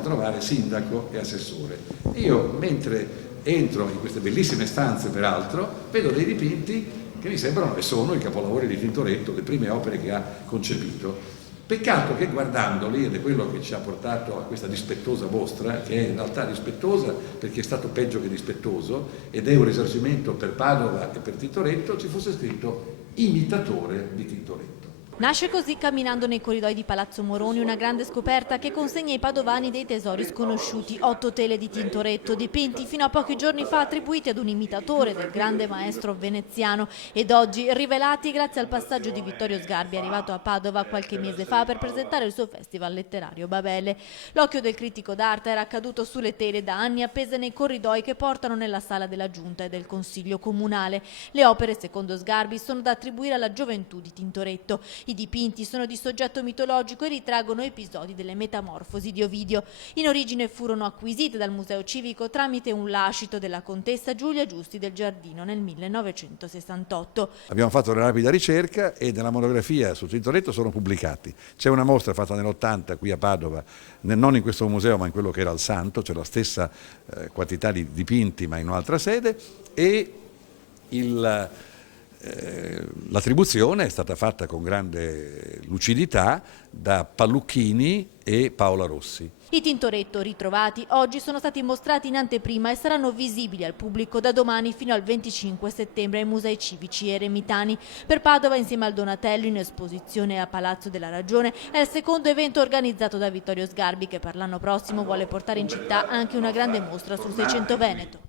possiamo trovare sindaco e assessore. Io, mentre entro in queste bellissime stanze, peraltro, vedo dei dipinti che mi sembrano e sono i capolavori di Tintoretto, le prime opere che ha concepito. Peccato che guardandoli, ed è quello che ci ha portato a questa dispettosa mostra, che è in realtà dispettosa perché è stato peggio che dispettoso, ed è un risarcimento per Padova e per Tintoretto, ci fosse scritto imitatore di Tintoretto. Nasce così, camminando nei corridoi di Palazzo Moroni, una grande scoperta che consegna ai padovani dei tesori sconosciuti, 8 tele di Tintoretto, dipinti fino a pochi giorni fa attribuiti ad un imitatore del grande maestro veneziano ed oggi rivelati grazie al passaggio di Vittorio Sgarbi, arrivato a Padova qualche mese fa per presentare il suo festival letterario Babele. L'occhio del critico d'arte era caduto sulle tele da anni appese nei corridoi che portano nella sala della Giunta e del Consiglio Comunale. Le opere, secondo Sgarbi, sono da attribuire alla gioventù di Tintoretto. I dipinti sono di soggetto mitologico e ritraggono episodi delle Metamorfosi di Ovidio. In origine furono acquisite dal Museo Civico tramite un lascito della contessa Giulia Giusti del Giardino nel 1968. Abbiamo fatto una rapida ricerca e nella monografia su Tintoretto sono pubblicati. C'è una mostra fatta nell'80 qui a Padova, non in questo museo ma in quello che era al Santo, c'è la stessa quantità di dipinti ma in un'altra sede, e l'attribuzione è stata fatta con grande lucidità da Pallucchini e Paola Rossi. I Tintoretto ritrovati oggi sono stati mostrati in anteprima e saranno visibili al pubblico da domani fino al 25 settembre ai musei civici eremitani. Per Padova, insieme al Donatello in esposizione a Palazzo della Ragione, è il secondo evento organizzato da Vittorio Sgarbi, che per l'anno prossimo vuole portare in città anche una grande mostra sul Seicento Veneto.